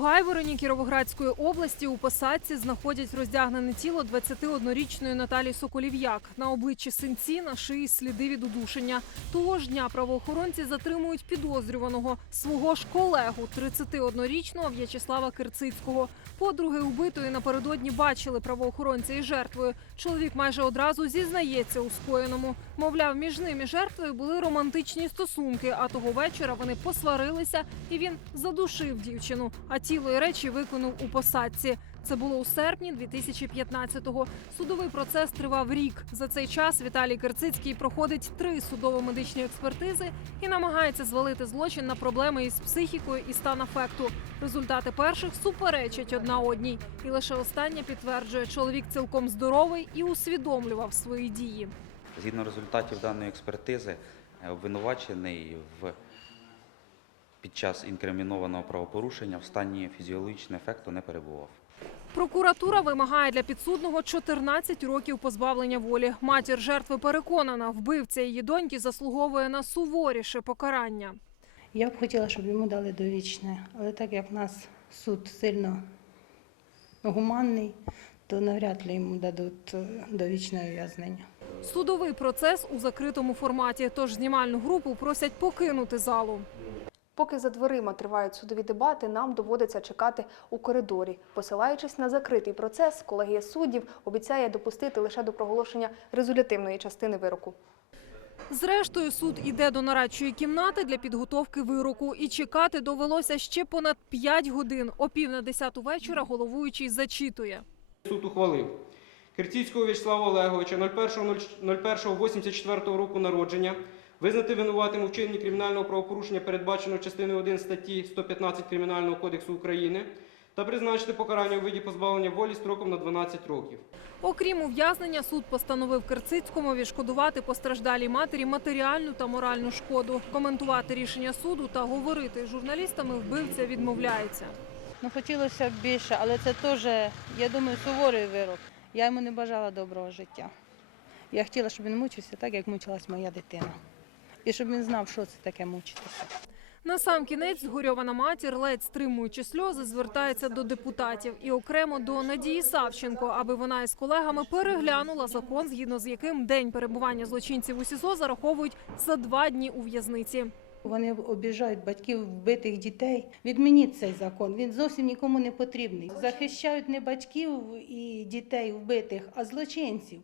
Гайвороні Кіровоградської області у посадці знаходять роздягнене тіло 21-річної Наталі Соколів'як. На обличчі синці, на шиї сліди від удушення. Того ж дня правоохоронці затримують підозрюваного свого ж колегу, 31-річного В'ячеслава Кирцицького. Подруги убитої напередодні бачили правоохоронця і жертвою. Чоловік майже одразу зізнається у скоєному. Мовляв, між ним і жертвою були романтичні стосунки. А того вечора вони посварилися, і він задушив дівчину. А тіло і речі виконав у посадці. Це було у серпні 2015-го. Судовий процес тривав рік. За цей час Віталій Кирцицький проходить три судово-медичні експертизи і намагається звалити злочин на проблеми із психікою і стан афекту. Результати перших суперечать одна одній, і лише остання підтверджує, чоловік цілком здоровий і усвідомлював свої дії. Згідно результатів даної експертизи, обвинувачений в під час інкримінованого правопорушення в стані фізіологічного ефекту не перебував. Прокуратура вимагає для підсудного 14 років позбавлення волі. Матір жертви переконана, вбивця її доньки заслуговує на суворіше покарання. Я б хотіла, щоб йому дали довічне, але так як в нас суд сильно гуманний, то навряд ли йому дадуть е, довічне ув'язнення. Судовий процес у закритому форматі. Тож знімальну групу просять покинути залу. Поки за дверима тривають судові дебати, нам доводиться чекати у коридорі. Посилаючись на закритий процес, колегія суддів обіцяє допустити лише до проголошення резолютивної частини вироку. Зрештою, суд іде до нарадчої кімнати для підготовки вироку. І чекати довелося ще понад 5 годин. О пів на десяту вечора головуючий зачитує. Суд ухвалив Кирцівського В'ячеслава Олеговича 01.01.84 року народження визнати винуватим у вчиненні кримінального правопорушення, передбаченого частиною 1 статті 115 Кримінального кодексу України, та призначити покарання у виді позбавлення волі строком на 12 років. Окрім ув'язнення, суд постановив Кирцицькому відшкодувати постраждалій матері матеріальну та моральну шкоду. Коментувати рішення суду та говорити з журналістами вбивця відмовляється. Ну, хотілося б більше, але це теж, я думаю, суворий вирок. Я йому не бажала доброго життя. Я хотіла, щоб він мучився так, як мучилась моя дитина. І щоб він знав, що це таке мучитися. На сам кінець згорьована матір, ледь стримуючи сльози, звертається до депутатів і окремо до Надії Савченко, аби вона із колегами переглянула закон, згідно з яким день перебування злочинців у СІЗО зараховують за два дні у в'язниці. Вони обіжають батьків вбитих дітей. Відмініть цей закон. Він зовсім нікому не потрібний. Захищають не батьків і дітей вбитих, а злочинців.